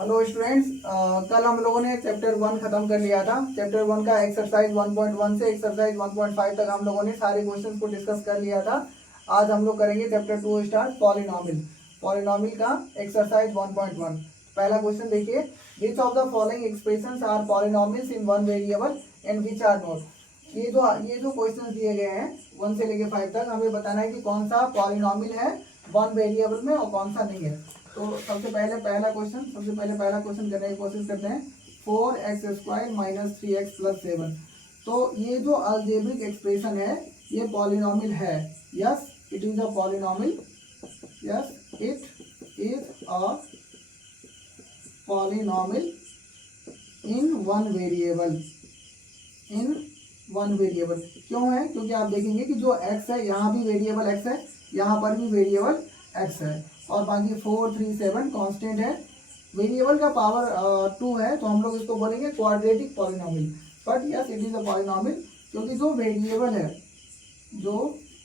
Hello students, कल हम लोगों ने चैप्टर 1 खत्म कर लिया था। चैप्टर 1 का एक्सरसाइज 1.1 से एक्सरसाइज 1.5 तक हम लोगों ने सारे क्वेश्चंस को डिस्कस कर लिया था। आज हम लोग करेंगे चैप्टर 2 स्टार्ट पॉलिनॉमियल। पॉलिनॉमियल का एक्सरसाइज 1.1। पहला क्वेश्चन देखिए, which of the following expressions are polynomials in one variable and which are not. ये जो क्वेश्चन दिए गए हैं 1 से लेके 5 तक, हमें बताना है कि कौन सा पॉलिनॉमियल है वन वेरिएबल में और कौन सा नहीं है। तो सबसे पहले पहला क्वेश्चन करने की कोशिश करते हैं। 4x² minus 3x plus 7। तो ये जो अलजेब्रिक एक्सप्रेशन है ये पॉलिनॉमियल है। Yes it is a polynomial. Yes it is a polynomial in one variable. क्यों है? क्योंकि आप देखेंगे कि जो x है यहाँ भी वेरिएबल x है, यहाँ पर भी वेरिएबल x है, और बाकी 4 3 7 कांस्टेंट है। वेरिएबल का पावर 2 है, तो हम लोग इसको बोलेंगे quadratic polynomial. But yes it is a polynomial, क्योंकि जो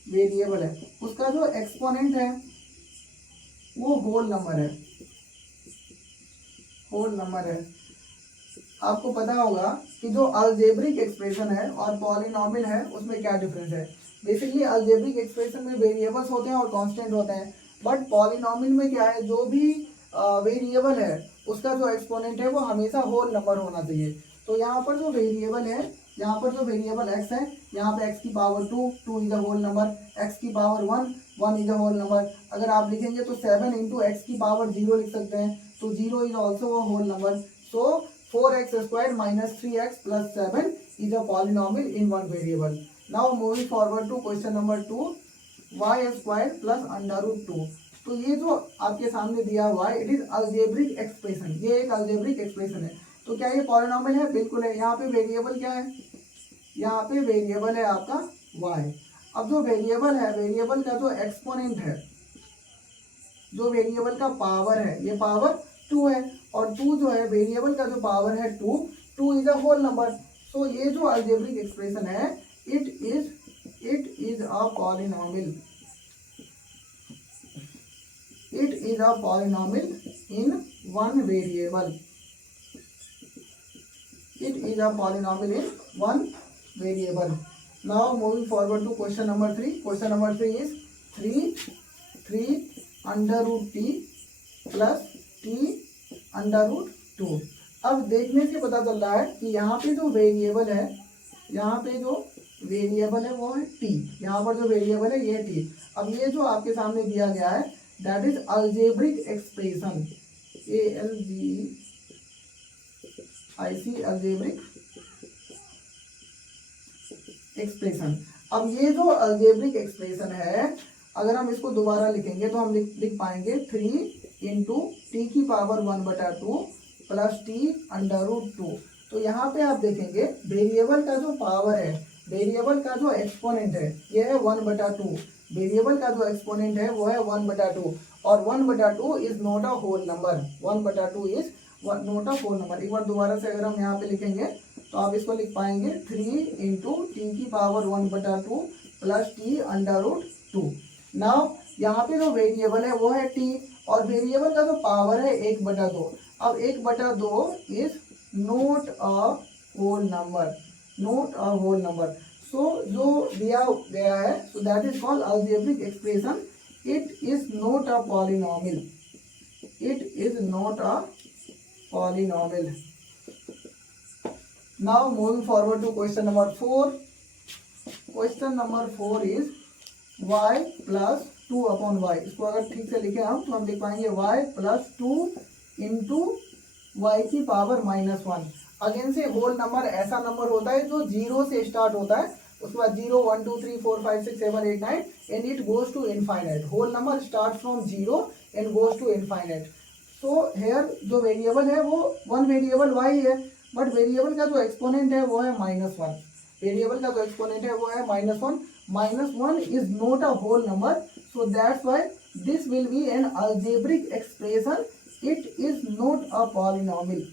वेरिएबल है उसका जो एक्सपोनेंट है वो होल नंबर है। आपको पता होगा कि जो अलजेब्रिक एक्सप्रेशन है और पॉलिनॉमियल है उसमें क्या डिफरेंस है। बेसिकली अलजेब्रिक एक्सप्रेशन में वेरिएबल्स होते हैं और कांस्टेंट होते हैं, बट पॉलिनॉमियल में क्या है, जो भी वेरिएबल है उसका जो एक्सपोनेंट है वो हमेशा होल नंबर होना चाहिए। तो यहाँ पर जो वेरिएबल x है, यहाँ पे x की power 2 is a whole number, x की power 1 is a whole number. अगर आप लिखेंगे तो 7 इंटू एक्स की पावर 0 लिख सकते हैं, तो 0 is also a whole number. So 4x² minus 3x plus 7 is a polynomial in one variable. Now moving forward to question number 2, y² plus under root 2। तो ये जो आपके सामने दिया हुआ है इट इज अलजेब्रिक एक्सप्रेशन, ये एक अलजेब्रिक एक्सप्रेशन है। तो क्या ये पॉलिनॉमियल है? बिल्कुल है। यहाँ पे वेरिएबल क्या है? यहाँ पे वेरिएबल है आपका y। अब जो वेरिएबल है, वेरिएबल का जो एक्सपोनेंट है, जो वेरिएबल का पावर है, ये पावर 2 है, और 2 जो है वेरिएबल का जो पावर है 2 is a whole number. So ये जो अलजेब्रिक एक्सप्रेशन है it is a polynomial. It is a polynomial in one variable. It is a polynomial in one variable. Now moving forward to question number 3। Question number 3 is 3 under root T plus T under root 2। अब देखने से पता चल रहा है कि यहाँ पे जो वेरिएबल है, वो है टी। यहाँ पर जो वेरिएबल है ये टी। अब ये जो आपके सामने दिया गया है that is algebraic expression, ALGIC algebraic expression. अब ये जो अलजेब्रिक एक्सप्रेशन है, अगर हम इसको दोबारा लिखेंगे तो हम लिख पाएंगे 3 इंटू टी की power 1/2 plus T under root 2। तो यहाँ पे आप देखेंगे वेरिएबल का जो पावर है, वेरिएबल का जो एक्सपोनेंट है ये है 1/2। वेरिएबल का जो एक्सपोनेंट है वो है 1/2, और 1/2 is not a whole number. 1/2 is not a whole number. एक बार दोबारा से अगर हम यहाँ पे लिखेंगे तो आप इसको लिख पाएंगे 3 इंटू टी की power 1/2 plus T under root 2। Now यहाँ पे जो वेरिएबल है वो है टी, और वेरिएबल का जो पावर है 1/2। अब 1/2 is not a whole number. So जो दिया गया है so that is called algebraic expression. It is not a polynomial. Now moving forward to question number 4. Question number 4 is y plus 2 upon y। इसको अगर ठीक से लिखे हम तो हम लिख पाएंगे y plus 2 इंटू y की पावर -1। अगेन से होल नंबर ऐसा नंबर होता है जो 0 से स्टार्ट होता है, उसके बाद 0 1 2 3 4 5 6 7 8 9 and it goes to infinite. Whole number start from 0 and goes to infinite. So here जो वेरिएबल है वो वन वेरिएबल y है, बट वेरिएबल का जो एक्सपोनेंट है वो है -1। वेरिएबल का जो एक्सपोनेंट है वो है -1। -1 is not a whole number, so that's why this will be an algebraic expression. It is not a polynomial.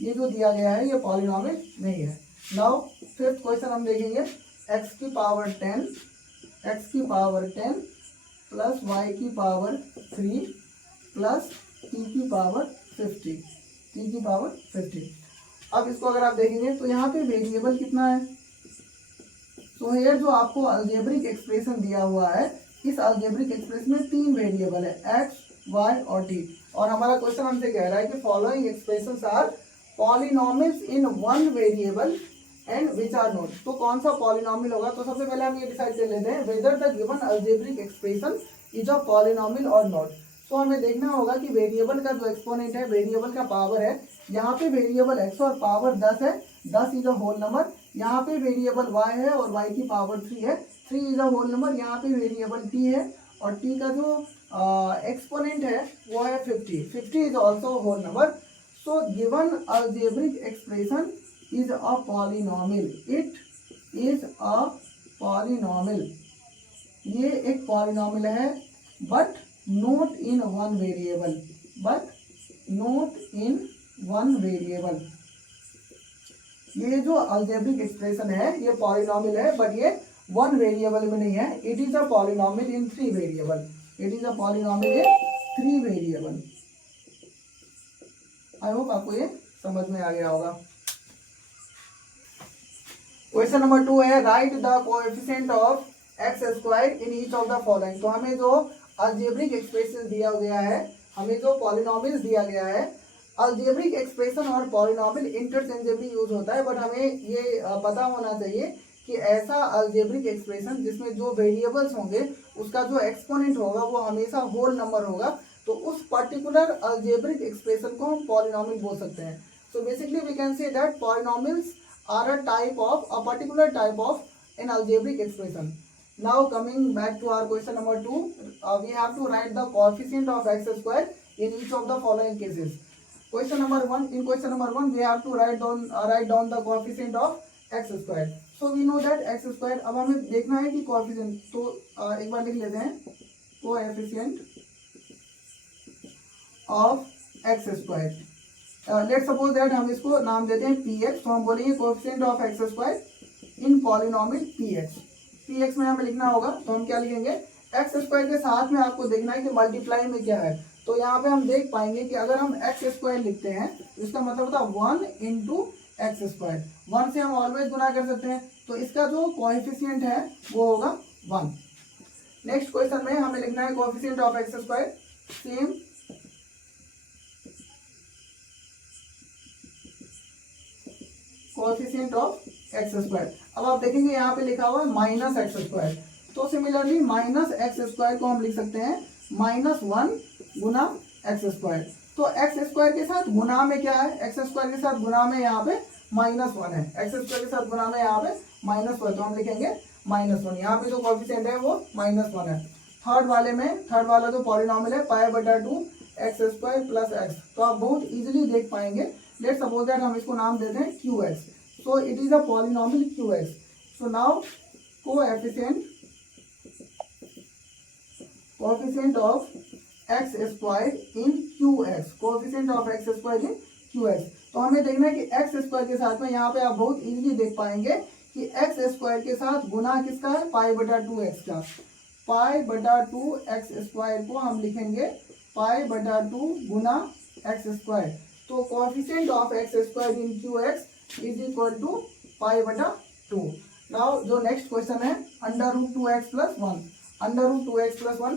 ये जो दिया गया है ये पॉलिनॉमियल नहीं है। नाउ फिफ्थ क्वेश्चन हम देखेंगे x की पावर 10 प्लस वाई की पावर 3 प्लस टी की पावर 50, टी की पावर 50। अब इसको अगर आप देखेंगे तो यहाँ पे वेरिएबल कितना है, तो हियर जो आपको अलजेब्रिक एक्सप्रेशन दिया हुआ है, इस अलजेब्रिक एक्सप्रेशन में 3 वेरिएबल है, एक्स, वाई और टी। और हमारा क्वेश्चन हमसे कह रहा है कि following expressions are polynomials in one variable and which are not. तो कौन सा पॉलिनॉमियल होगा, तो सबसे पहले हम ये डिसाइड कर लेते हैं whether the given algebraic expression is a polynomial और नॉट। तो हमें देखना होगा कि वेरिएबल का जो एक्सपोनेंट है, वेरिएबल का पावर है, यहाँ पे वेरिएबल x और पावर 10 है, 10 इज अ होल नंबर। यहाँ पे वेरिएबल y है और y की पावर 3 है, 3 इज अ होल नंबर। यहाँ पे वेरिएबल t है और t का जो एक्सपोनेंट है वो है 50, 50 is also whole number. So given algebraic expression is a polynomial, it is a polynomial, ये एक पॉलिनॉमियल है, but not in one variable, but not in one variable. ये जो अलजेब्रिक एक्सप्रेशन है ये पॉलिनॉमियल है, बट ये वन वेरिएबल में नहीं है। It is a polynomial in 3 variable, it is a polynomial in 3 variable. I hope आपको ये समझ में आ गया होगा। क्वेश्चन नंबर 2 है right the coefficient of x square in each of the following. तो हमें जो अलजेब्रिक एक्सप्रेशन दिया गया है, हमें जो पॉलिनॉमियल्स दिया गया है, अलजेब्रिक एक्सप्रेशन और पॉलिनॉमियल इंटरचेंजेबली यूज होता है, बट हमें ये पता होना चाहिए कि ऐसा अलजेब्रिक एक्सप्रेशन जिसमें जो वेरिएबल्स होंगे उसका जो एक्सपोनेंट होगा वो हमेशा होल नंबर होगा, तो उस पर्टिकुलर अलजेब्रिक एक्सप्रेशन को हम पॉलिनॉमियल बोल सकते हैं। So basically we can say that polynomials are a type of a particular type of an algebraic expression. Now coming back to our question number 2, we have to write the coefficient of x square in each of the following cases. Question number 1, in question number 1 we have to write down the coefficient of x square. So we know that x square, अब हमें देखना है कि coefficient, तो एक बार लिख लेते हैं coefficient of x square। Let suppose that हम इसको नाम देते हैं px, तो हम बोलेंगे coefficient of x square in polynomial px। px में हमें लिखना होगा, तो हम क्या लिखेंगे, एक्स स्क्वायर के साथ में आपको देखना है कि मल्टीप्लाई में क्या है। तो यहाँ पे हम देख पाएंगे कि अगर हम एक्स स्क्वायर लिखते हैं इसका मतलब होता है 1 इंटू एक्स स्क्वायर, 1 से हम ऑलवेज गुना कर सकते हैं, तो इसका जो कोएफिशिएंट है वो होगा 1। नेक्स्ट क्वेश्चन में हमें लिखना है coefficient of x square, same coefficient of x square. अब आप देखेंगे यहाँ पे लिखा हुआ है माइनस एक्स स्क्वायर, तो सिमिलरली माइनस एक्स स्क्वायर को हम लिख सकते हैं -1 गुना एक्स स्क्वायर। तो एक्स स्क्वायर के साथ गुना में क्या है, एक्स स्क्वायर के साथ गुना में यहाँ पे -1 है, एक्स स्क्वायर के साथ गुना में यहाँ पे -1, तो हम लिखेंगे -1। यहाँ पे जो कोएफिशिएंट है वो -1 है। थर्ड वाले में, थर्ड वाला जो पॉलिनॉमियल है π/2 एक्स स्क्वायर प्लस एक्स, तो आप बहुत इजीली देख पाएंगे। लेट सपोज दैट हम इसको नाम देते हैं qx, so it is a polynomial qx। so now coefficient of x square in qx, coefficient of x square in qx। तो हमें देखना है कि x स्क्वायर के साथ में यहाँ पे आप बहुत इजीली देख पाएंगे कि x स्क्वायर के साथ गुना किसका है, π/2 x का। π/2 x स्क्वायर को हम लिखेंगे π/2 गुना x स्क्वायर। तो coefficient of x square in qx is equal to π/2। Now जो नेक्स्ट क्वेश्चन है √2x + 1, √2x + 1,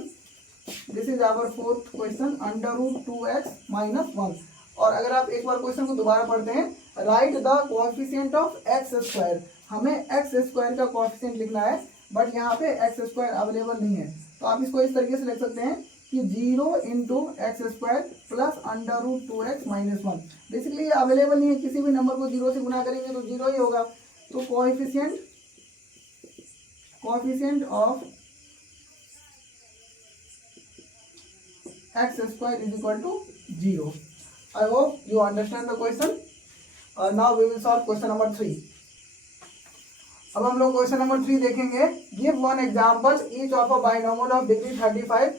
this is our fourth question, √2x - 1। और अगर आप एक बार क्वेश्चन को दोबारा पढ़ते हैं, right the coefficient of x square, हमें एक्स स्क्वायर का कोएफिशिएंट लिखना है, बट यहाँ पे एक्स स्क्वायर अवेलेबल नहीं है, तो आप इसको इस तरीके से लिख सकते हैं कि 0 into x square plus √2x - 1। Basically ये अवेलेबल नहीं है, किसी भी नंबर को 0 से गुना करेंगे तो 0 ही होगा। तो coefficient of x square is equal to 0। I hope you understand the question. Now we will solve question number 3। अब हम लोग क्वेश्चन नंबर 3 देखेंगे। Give one example each of a binomial of degree 35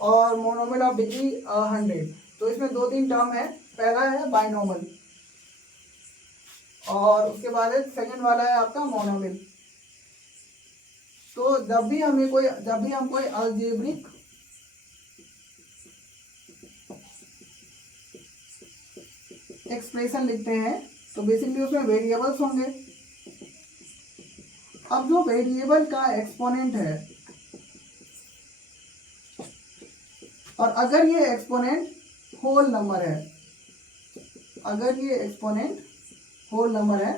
और मोनोमियल ऑफ डिग्री 100। तो इसमें 2-3 term है, पहला है बाइनोमियल और उसके बाद सेकंड वाला है आपका मोनोमियल। तो जब भी हम कोई अलजेब्रिक एक्सप्रेशन लिखते हैं तो बेसिकली उसमें वेरिएबल्स होंगे। अब जो वेरिएबल का एक्सपोनेंट है और अगर ये एक्सपोनेंट होल नंबर है, अगर ये एक्सपोनेंट होल नंबर है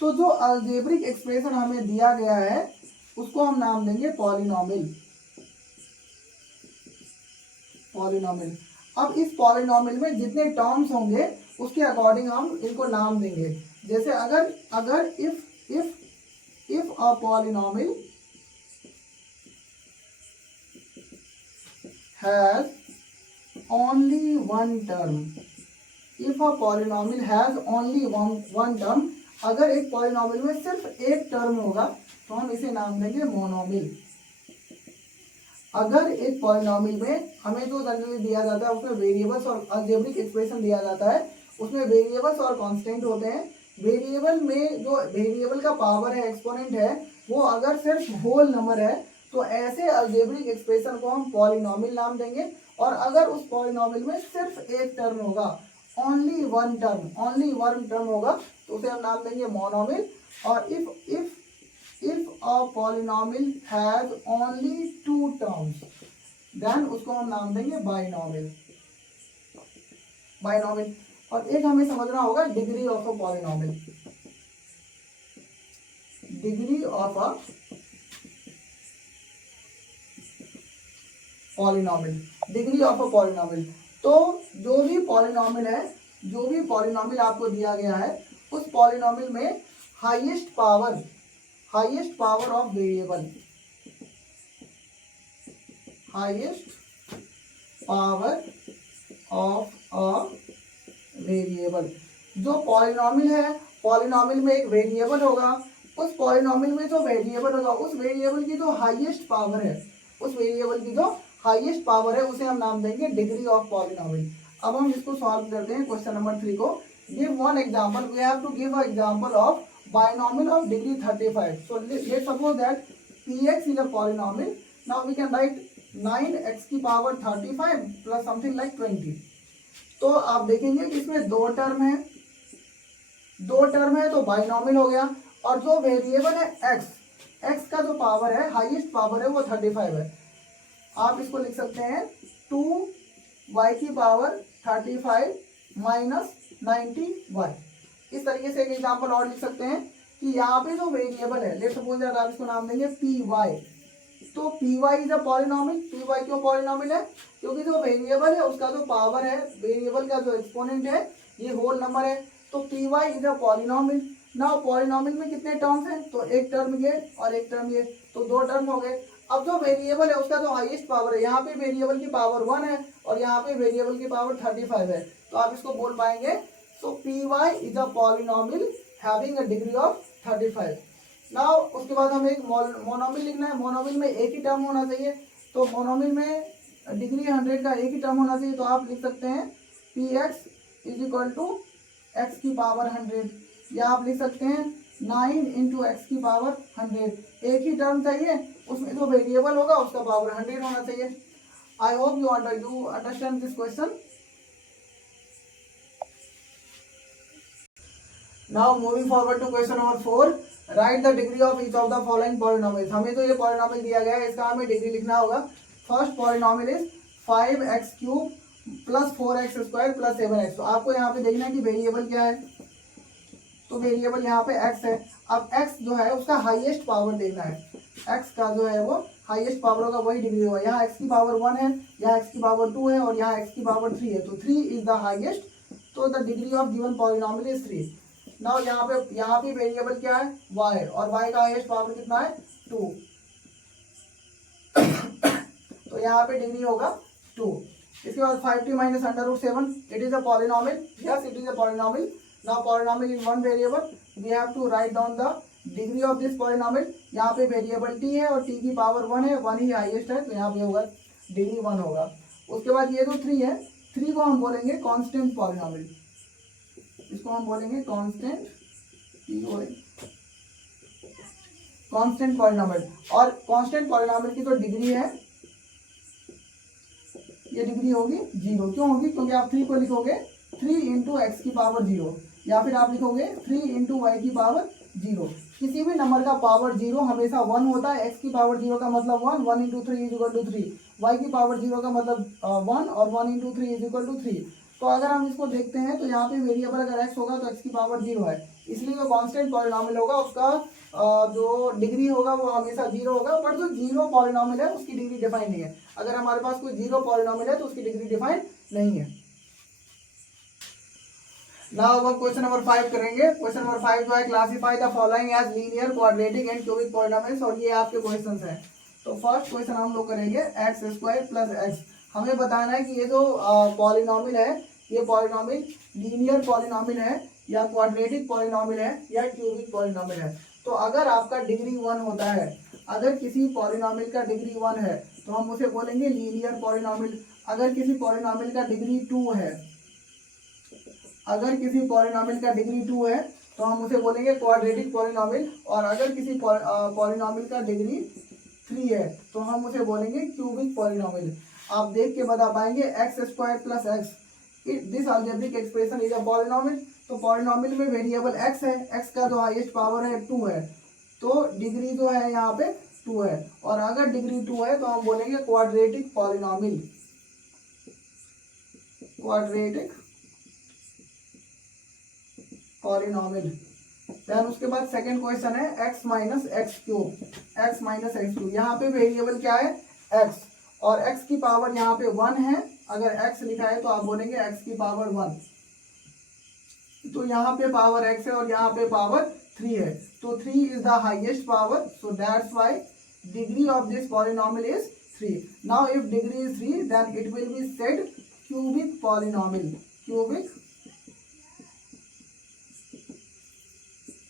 तो जो अलजेब्रिक एक्सप्रेशन हमें दिया गया है उसको हम नाम देंगे पॉलिनोमियल। पॉलिनोमियल। अब इस पॉलिनोमियल में जितने टर्म्स होंगे उसके अकॉर्डिंग हम इनको नाम देंगे। जैसे अगर if a polynomial has only one term, if a polynomial has only one term, अगर एक पॉलिनोमियल में सिर्फ एक टर्म होगा तो हम इसे नाम देंगे मोनोमियल। अगर एक पॉलिनोमियल में हमें जो जनरली दिया जाता है उसमें वेरिएबल्स और अलजेब्रिक एक्सप्रेशन दिया जाता है, उसमें वेरिएबल्स और कांस्टेंट होते हैं। वेरिएबल में जो वेरिएबल का पावर है, एक्सपोनेंट है, वो अगर सिर्फ होल नंबर है तो ऐसे अलजेब्रिक एक्सप्रेशन को हम पॉलिनोमियल नाम देंगे। और अगर उस पॉलिनोमियल में सिर्फ एक टर्म होगा, ओनली वन टर्म होगा तो उसे हम नाम देंगे मोनोमियल। और if a polynomial has only two terms then उसको हम नाम देंगे बाइनोमियल। और एक हमें समझना होगा degree of a polynomial. Degree of a polynomial, degree of a polynomial. तो जो भी पॉलिनोमियल है, जो भी पॉलिनोमियल आपको दिया गया है उस पॉलिनोमियल में highest power of variable, highest power of a variable. जो पॉलिनोमियल है, पॉलिनोमियल में एक वेरिएबल होगा, उस पॉलिनोमियल में जो वेरिएबल होगा उस वेरिएबल की जो हाईएस्ट पावर है, उस वेरिएबल की जो हाईएस्ट पावर है उसे हम नाम देंगे डिग्री ऑफ पॉलिनोमियल। अब हम इसको सॉल्व करते हैं क्वेश्चन नंबर 3 को। Give one example, we have to give a example of binomial of degree 35। So let's suppose that px is a polynomial. Now we can write 9x की power 35 plus something like 20। तो आप देखेंगे कि इसमें दो term है तो binomial हो गया। और जो वेरिएबल है x का जो पावर है, हाईएस्ट पावर है, वो 35 है। आप इसको लिख सकते हैं 2y की पावर 35 माइनस 90y। इस तरीके से एक एग्जांपल और लिख सकते हैं कि यहाँ पे जो वेरिएबल है, लेट्स सपोज दैट आप इसको नाम देंगे py। तो py is a polynomial. py क्यों पॉलिनोमियल है? क्योंकि जो वेरिएबल है उसका जो पावर है, वेरिएबल का जो एक्सपोनेंट है, ये होल नंबर है, तो py is a polynomial. Now polynomial में कितने टर्म्स हैं? तो एक टर्म ये और एक टर्म ये, तो दो टर्म हो गए। अब जो वेरिएबल है उसका जो हाईएस्ट पावर है, यहाँ पे वेरिएबल की पावर 1 है और यहाँ पे वेरिएबल की पावर 35 है, तो आप इसको बोल पाएंगे सो py is a polynomial having a degree of 35। Now उसके बाद हमें एक मोनोमियल लिखना है। मोनोमियल में एक ही टर्म होना चाहिए, तो मोनोमियल में डिग्री 100 का एक ही टर्म होना चाहिए, तो आप लिख सकते हैं px is equal to x की पावर 100, या आप लिख सकते हैं 9 इंटू एक्स की पावर 100। एक ही टर्म चाहिए, उसमें जो वेरिएबल होगा उसका पावर 100 होना चाहिए। I hope you understand this question. Now moving forward to question number 4, write the degree of each of the following polynomials. हमें तो ये पॉलिनोमियल दिया गया है, इसका हमें डिग्री लिखना होगा। First polynomial is 5x³ plus 4x² plus 7x। तो आपको यहाँ पे देखना है कि वेरिएबल क्या है, तो वेरिएबल यहाँ पे x है। अब x जो है उसका हाईएस्ट पावर देखना है, x का जो है वो हाईएस्ट पावर होगा, वही डिग्री होगा। यहाँ x की पावर 1 है, यहाँ x की पावर 2 है और यहाँ x की पावर 3 है, तो 3 इज द हाईएस्ट, तो the degree of given polynomial is 3। Now यहाँ पे वेरिएबल क्या है? y, और y का हाईएस्ट पावर कितना है? 2। तो यहाँ पे डिग्री होगा 2। इसके बाद 5t minus under root 7, it is a polynomial. Yes, it is a polynomial. Now polynomial in one variable, we have to write down the degree of this polynomial. यहाँ पे वेरिएबल t है और t की power 1 है, 1 ही highest है, तो यहाँ पे होगा डिग्री 1 होगा। उसके बाद ये जो 3 है, 3 को हम बोलेंगे कांस्टेंट पॉलिनोमियल, इसको हम बोलेंगे कांस्टेंट कांस्टेंट पॉलिनोमियल। और कांस्टेंट पॉलिनोमियल की जो डिग्री है, ये डिग्री होगी 0। क्यों होगी? क्योंकि आप 3 को लिखोगे 3 इंटू एक्स की पावर 0, या फिर आप लिखोगे 3 इंटू वाई की पावर 0। किसी भी नंबर का पावर 0 हमेशा 1 होता है। एक्स की पावर 0 का मतलब 1, 1 into 3 is equal to 3। Y की पावर 0 का मतलब 1 और 1 इंटू 3 इज इक्वल टू 3। तो अगर हम इसको देखते हैं तो यहाँ पे वेरिएबल अगर एक्स होगा तो एक्स की पावर 0 है, इसलिए जो कांस्टेंट पॉलिनॉमियल होगा उसका जो डिग्री होगा वो हमेशा 0 होगा। बट जो 0 पॉलिनॉमियल है उसकी डिग्री डिफाइन नहीं है। अगर हमारे पास कोई 0 पॉलिनॉमियल है तो उसकी डिग्री डिफाइन नहीं है। नाउ अब क्वेश्चन नंबर 5 करेंगे। क्वेश्चन नंबर 5 जो है, classify the following as linear, quadratic and cubic polynomials, और ये आपके क्वेश्चंस हैं। तो फर्स्ट क्वेश्चन हम लोग करेंगे एक्स स्क्वायर प्लस एक्स। हमें बताना है कि ये जो पॉलिनॉमियल है, ये पॉलिनॉमियल लीनियर पॉलिनॉमियल है या क्वाड्रेटिक पॉलिनॉमियल है या क्यूबिक पॉलिनॉमियल है। तो अगर आपका डिग्री 1 होता है, अगर किसी पॉलिनॉमियल का डिग्री 1 है तो हम उसे बोलेंगे लीनियर पॉलिनॉमियल। अगर किसी पॉलिनॉमियल का डिग्री 2 है, अगर किसी पॉलिनॉमियल का डिग्री 2 है तो हम उसे बोलेंगे क्वाड्रेटिक पॉलिनॉमियल। और अगर किसी पॉलिनॉमियल का डिग्री 3 है तो हम उसे बोलेंगे क्यूबिक पॉलिनॉमियल। आप देख के बता पाएंगे x square plus x, this algebraic expression is a polynomial. तो पॉलिनॉमियल में वेरिएबल एक्स है, एक्स का जो हाईएस्ट पावर है 2 है, तो डिग्री जो है यहाँ पे 2 है। और अगर डिग्री 2 है तो हम बोलेंगे quadratic polynomial, quadratic polynomial. Then उसके बाद सेकंड क्वेश्चन है x minus x cube, x minus x cube. यहाँ पे वेरिएबल क्या है x, और x की पावर यहाँ पे 1 है। अगर x लिखा है तो आप बोलेंगे x की पावर 1। तो यहाँ पे पावर x है और यहाँ पे पावर 3 है, तो 3 is the highest power, so that's why degree of this polynomial is 3। Now if degree is 3 then it will be said cubic polynomial,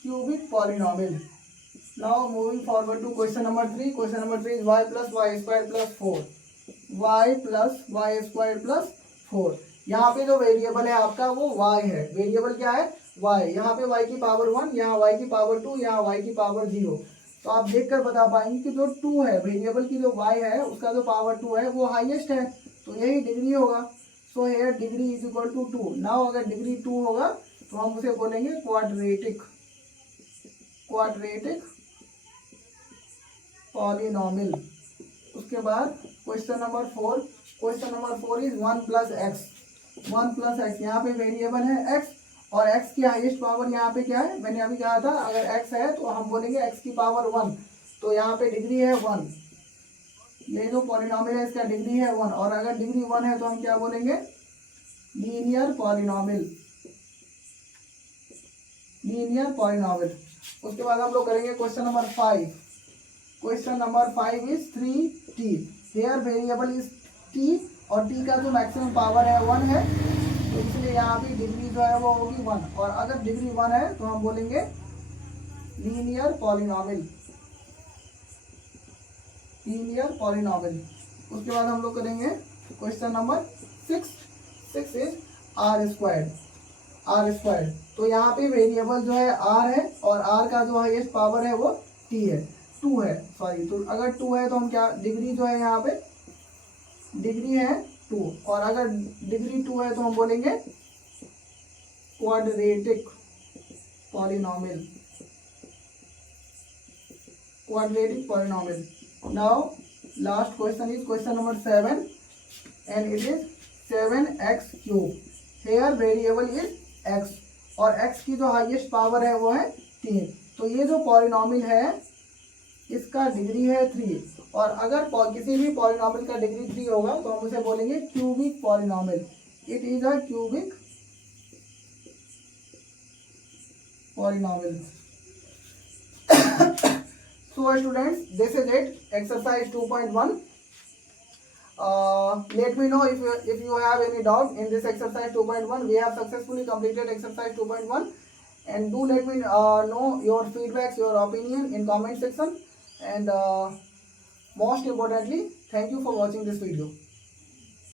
cubic polynomial. Now moving forward to question number 3. Question number 3 is y plus y square plus 4. y plus y square plus 4. यहाँ पे जो variable है आपका वो y है। Variable क्या है y। यहाँ पे y की पावर 1, यहाँ y की पावर 2, यहाँ y की पावर 0। तो आप देखकर बता पाएंगे कि जो 2 है, वेरिएबल की जो y है उसका जो पावर 2 है वो हाईएस्ट है, तो यही डिग्री होगा। So here degree is equal to 2। Now अगर डिग्री 2 होगा तो हम उसे बोलेंगे क्वाड्रेटिक, क्वाड्रेटिक पॉलिनॉमियल। उसके बाद question number 4। Question number 4 is 1 plus x, 1 plus x. यहाँ पे वेरिएबल है x और x की हाईएस्ट पावर यहाँ पे क्या है, मैंने अभी कहा था अगर x है तो हम बोलेंगे x की पावर 1। तो यहाँ पे डिग्री है 1, ये जो पॉलिनॉमियल है इसका डिग्री है 1, और अगर डिग्री 1 है तो हम क्या बोलेंगे लीनियर पॉलिनॉमियल, लीनियर पॉलिनॉमियल। उसके बाद हम लोग करेंगे question number 5। Question number 5 is 3t। Here variable is t और t का जो मैक्सिमम पावर है 1 है, तो इसलिए यहाँ पे डिग्री जो है वो होगी 1। और अगर डिग्री 1 है तो हम बोलेंगे लीनियर पॉलिनॉमियल, लीनियर पॉलिनॉमियल। उसके बाद हम लोग करेंगे question number 6। 6 is R square, R square. तो यहाँ पे वेरिएबल जो है r है और r का जो हाईएस्ट पावर है वो t है, 2 है सॉरी। तो अगर 2 है तो हम क्या, डिग्री जो है यहाँ पे डिग्री है 2, और अगर डिग्री 2 है तो हम बोलेंगे quadratic polynomial, quadratic polynomial. Now last question is question number 7 and it is 7x cube. Here variable is x और x की जो हाईएस्ट पावर है वो है 3। तो ये जो पॉलिनॉमियल है इसका डिग्री है 3, और अगर किसी भी पॉलिनॉमियल का डिग्री 3 होगा तो हम उसे बोलेंगे cubic polynomial. It is a cubic polynomial. So students, this is it, exercise 2.1. Let me know if you have any doubt in this exercise 2.1. We have successfully completed exercise 2.1, and do let me know your feedbacks, your opinion in comment section, and most importantly, thank you for watching this video.